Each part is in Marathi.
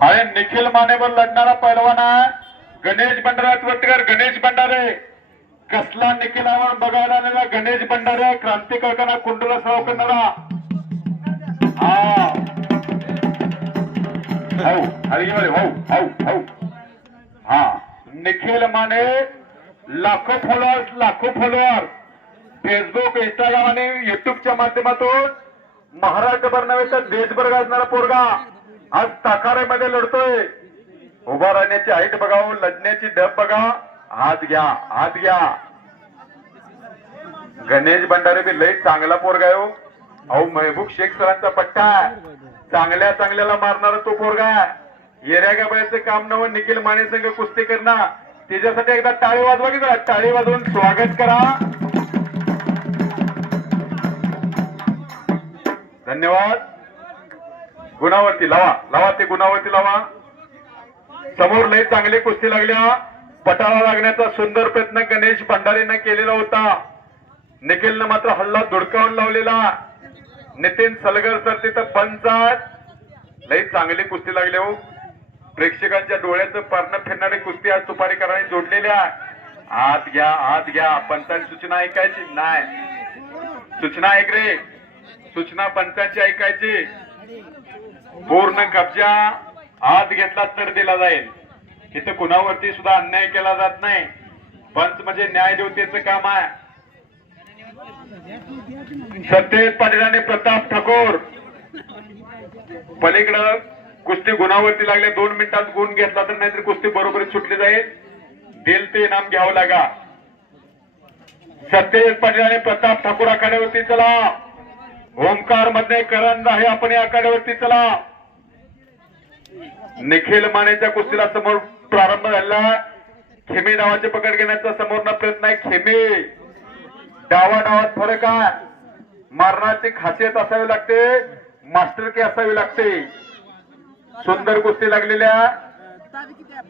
आणि निखिल मानेवर लढणारा पैलवान आहे गणेश भंडारे त्वटकर. गणेश भंडारे कसला निखिलावर बघायला आलेला गणेश भंडारे क्रांती करताना कुंडला सराव करणारा. हा निखिल माने लाखो फॉलोअर फेसबुक इंस्टाग्राम आणि युट्यूबच्या माध्यमातून महाराष्ट्रभर नव्हे तर देशभर गाजणारा पोरगा आज ताकारेमध्ये लढतोय. उभा राहण्याची हाईट बघावं, लढण्याची ढब बघा. हात घ्या. गणेश भंडारे बी लई चांगला पोरगा आहे हो. अहो महबूब शेख सरांचा पट्टा आहे. चांगल्याला मारणारा तो पोरगा. येऱ्या गाबायचं काम नवं निखिल माने संघ कुस्ती करणं. त्याच्यासाठी एकदा टाळी वाजवा की जरा टाळी वाजवून स्वागत करा. धन्यवाद. गुणावरती लावा ते गुणावरती लावा. समोर लई चांगली कुस्ती लागल्या. पटाला लागण्याचा सुंदर प्रयत्न गणेश भंडारेनं केलेला होता. निखिलनं मात्र हल्ला धुडकावून लावलेला. नितीन सलगर सर तिथं पंचायत. लई चांगली कुस्ती लागली हो. प्रेक्षकांच्या डोळ्याचं पारणं फिरणारी कुस्ती आज तुपारी कराने जोडलेल्या. आत घ्या. पंचायत सूचना ऐकायची नाही. सूचना ऐक रे. सूचना पंचांची ऐकायची. पूर्ण कब्जा आत घेतला तर दिला जाईल. इथं कुणावरती सुद्धा अन्याय केला जात नाही. पंच म्हणजे न्याय देवतेचं काम आहे. सत्यजित पाटील आणि प्रताप ठाकूर पलीकडं कुस्ती गुणावरती लागल्या. 2 मिनिटात गुण घेतला तर नाहीतर कुस्ती बरोबरीत सुटली जाईल. दिल ते इनाम घ्यावं लागा. सत्यजित पाटील आणि प्रताप ठाकूर आखाड्यावरती चला. ओंकार मध्ये करंद आहे आपण या आखाड्यावरती चला. निखिल मानेच्या कुस्तीला समोर प्रारंभ झाला. खेमी नावाचे पकड घेण्याचा समोरना प्रयत्न आहे. खेमी डावात फरक आहे. मारण्याची खासियत असावी लागते. मास्टरकी असावी लागते. सुंदर कुस्ती लागलेल्या.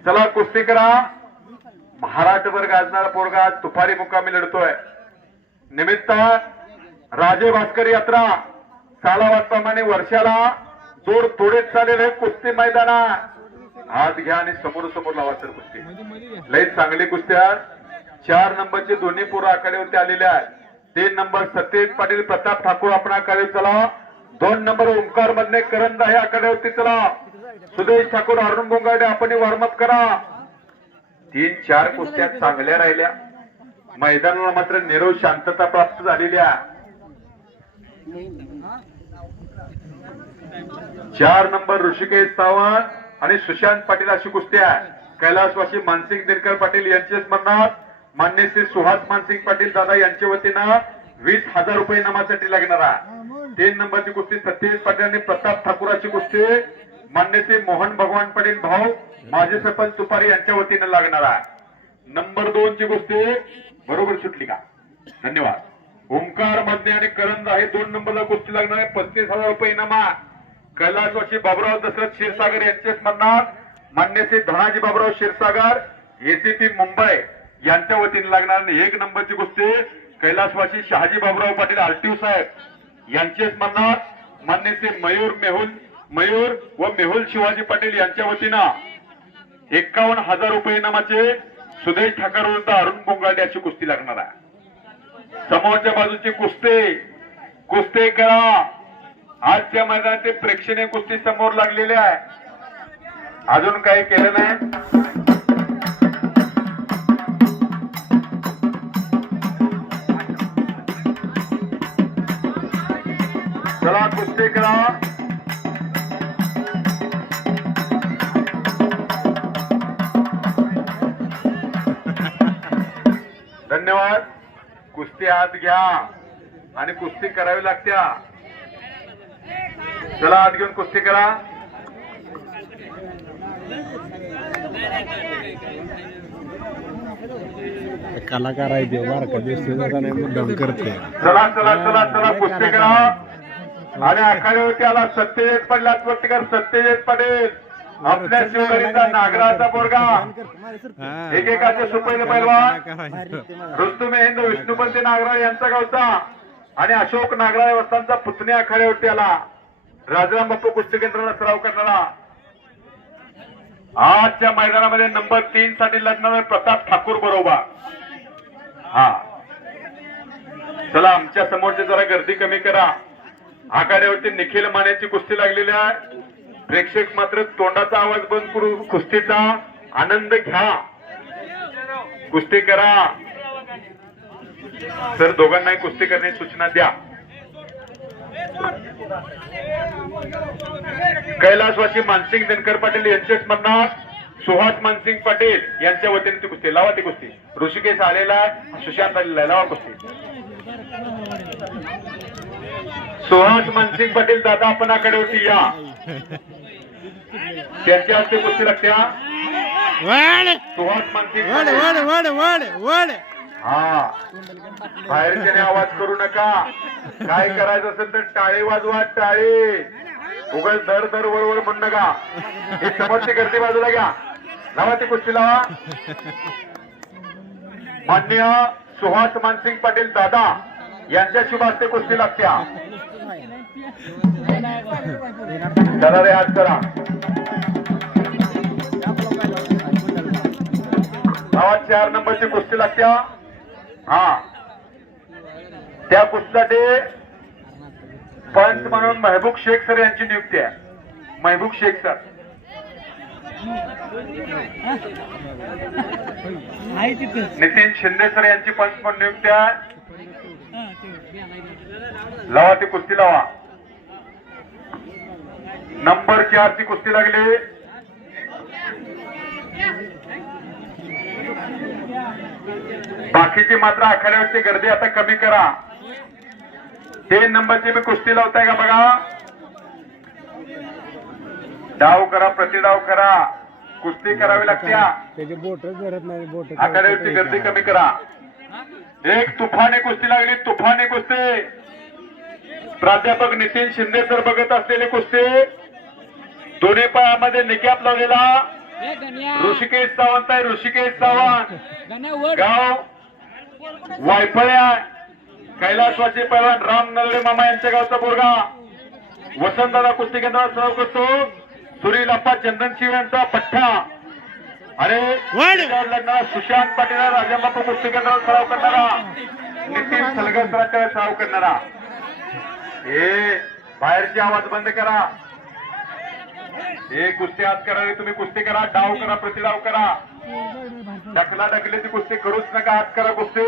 चला कुस्ती करा. महाराष्ट्रभर गाजणारा पोरगा आज तुफारी मुक्कामी लढतोय. निमित्त राजे भास्कर यात्रा सालावादप्रमाणे वर्षाला जोर तोडेत चाललेले कुस्ती मैदानात. हात घ्या आणि समोर लावा सर कुस्ती. लई चांगली कुस्त्या. 4 नंबरचे दोन्ही पोरं आखाड्यावरती आलेले आहेत. 3 नंबर सत्यजित पाटील प्रताप ठाकूर आपण आखाड्यावर चला. 2 नंबर ओंकार मधले करंद आहे आखाड्यावरती चला. सुदेश ठाकूर अरुण बोंगाडे आपण वॉर्मअप करा. 3-4 कुस्त्या चांगल्या राहिल्या. मैदानाला मात्र निरव शांतता प्राप्त झालेली आहे. 4 नंबर ऋषिकेश सावंत आणि सुशांत पाटील अशी कुस्ती आहे. कैलासवासी मानसिंग दिनकर पाटील यांचे स्मरणार्थ मान्य श्री सुहास मानसिंग पाटील दादा यांच्या वतीनं 20,000 रुपये इनामासाठी लागणार आहे. 3 नंबरची कुस्ती सत्यजित पाटील आणि प्रताप ठाकूराची कुस्ती मान्य श्री मोहन भगवान पाटील भाऊ माजी सरपंच तुपारी यांच्या वतीनं लागणार आहे. नंबर 2 ची कुस्ती बरोबर सुटली का? धन्यवाद. ओंकार मधने आणि करंद आहे 2 नंबरला कुस्ती लागणार आहे. 35,000 रुपये इनामा. कैलासवासी बाबुराव दशरथ क्षीरसागर यांचे स्मरणार्थ मान्य श्री धनाजी बाबुराव क्षीरसागर एसीपी मुंबई यांच्या वतीने लागणार. 1 नंबरची कुस्ती कैलासवासी शहाजी बाबुराव पाटील आरटीओ साहेब यांचे स्मरणार्थ मान्य श्री मयूर व मेहुल शिवाजी पाटील यांच्या वतीनं 51,000 रुपये इनामाचे सुदेश ठाकर विरुद्ध अरुण बोंगाडे अशी कुस्ती लागणार आहे. समोरच्या बाजूची कुस्ती करा. आजच्या मैदानात प्रेक्षणीय कुस्ती समोर लागलेली आहे. अजून काही केलं नाही. चला कुस्ती करा. धन्यवाद. कुस्ती हात घ्या आणि कुस्ती करावी लागत्या. चला हात घेऊन कुस्ती करा. कलाकार आहे देवार कधी मुद्दाम करते. चला कुस्ती करा. आणि आखाड्यावरती आला सत्यजित पाटील आत्महत्येकर. सत्यजित पाटील आपल्या शिवगरीचा नागराचा पोरगा. एकेकाचे सुपैल पैलवान रुस्तुम हिंद विष्णुपंत नागरा यांचा गावचा आणि अशोक नागरा वस्तांचा पुतण्या आखाड्यावरती आला. राजाराम बाप्पू कुस्ती केंद्राला सराव करणारा आजच्या मैदानामध्ये नंबर 3 साठी लढणार प्रताप ठाकूर बरोबर. हा चला आमच्या समोरची जरा गर्दी कमी करा. आघाड्यावरती निखिल मानेची कुस्ती लागलेली आहे. प्रेक्षक मात्र तोंडाचा आवाज बंद करून कुस्तीचा आनंद घ्या. कुस्ती करा. सर दोघांनाही कुस्ती करण्याची सूचना द्या. कैलासवासी मानसिंग दिनकर पाटील यांचेच म्हणणार सुहास मानसिंग पाटील यांच्या वतीने ती कुस्ती. लावा ती कुस्ती. ऋषिकेश आलेला सुशांत आलेला. लावा कुस्ती. सुहास मानसिंग पाटील दादा आपण आकड्यावरती या. त्यांच्या हस्ते कुस्ती लागत्या. सुहास मानसिंग हा बाहेरच्याने आवाज करू नका. काय करायचं असेल तर टाळी वाजवा. टाळी उगाच दर दर वळवळ म्हणू नका. एक समोरची गर्दी बाजूला घ्या. लावा ती कुस्ती लावा. माननीय सुहास मानसिंग पाटील दादा यांच्या शुभ हस्ते कुस्ती लागत्या. चला रे आज करा. गावात 4 नंबरची कुस्ती लागत्या. हा त्या कुस्तीसाठी पंच म्हणून महबूब शेख सर यांची नियुक्ती आहे. महबूब शेख सर नितीन शिंदे सर यांची पंच म्हणून नियुक्ती आहे. लावा ती कुस्ती लावा. नंबर 4 ची कुस्ती लागली. बाकीची मात्र आखाड्यावरची गर्दी आता कमी करा. 3 नंबरची मी कुस्ती लावताय का बघा. डाव करा. प्रतिडाव करा. कुस्ती करावी लागते. आखाड्यावरची गर्दी कमी करा. एक तुफाने कुस्ती लागली. तुफाने कुस्ती. प्राध्यापक नितीन शिंदे सर बघत असलेली कुस्ती. दोन्ही पायामध्ये निकॅप लावलेला ऋषिकेश सावंत आहे. ऋषिकेश सावंत गाव वायफळ्या. कैलासवासी पैलवान राम नरळे मामा यांच्या गावचा पोरगा. वसंतदादा कुस्ती केंद्रात सराव करतो. सुनील अप्पा चंदनशिव यांचा पठ्ठा आणि लढणारा सुशांत पाटील राजाबापू कुस्ती केंद्रात सराव करणारा. नितीन सलगर सरांच्या सराव करणारा. हे बाहेरची आवाज बंद करा. हे कुस्ती आज करा. तुम्ही कुस्ती करा. डाव करा. प्रतिडाव करा. ढकला ढकलीची कुस्ती करूच नका. आज करा कुस्ती.